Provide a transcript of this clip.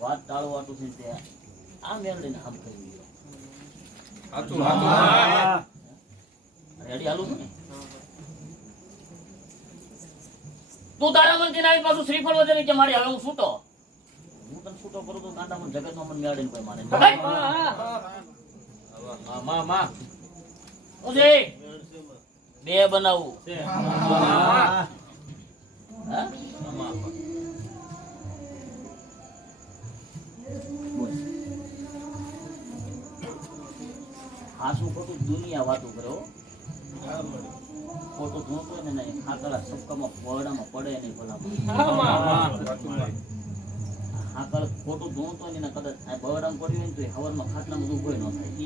વાત ટાળવાટું છે તે આ મેળડીને આમ કરી ગયો. રેડી હાલું છું ને? તું તારા મનથી આવી પાછું શ્રીફળ વધે કે મારી હવે હું છૂટો. હું તને છૂટો કરું તો કાંટામાં જગતમાં મને મેળડીને કોઈ માને નહીં. ઉજે બે બનાવું હા? હાસું ખોટું દુનિયા વાતું કરો. ખોટું ધોતો ને નહીં હાકડા સબકામાં પોરડામાં પડે નહીં ભલા. હાકડ ખોટું ધોતો ને કદાચ આ બરડામાં પડ્યું હોય ને તો એ હવારમાં ખાટલામાં ઊભો ન થાય.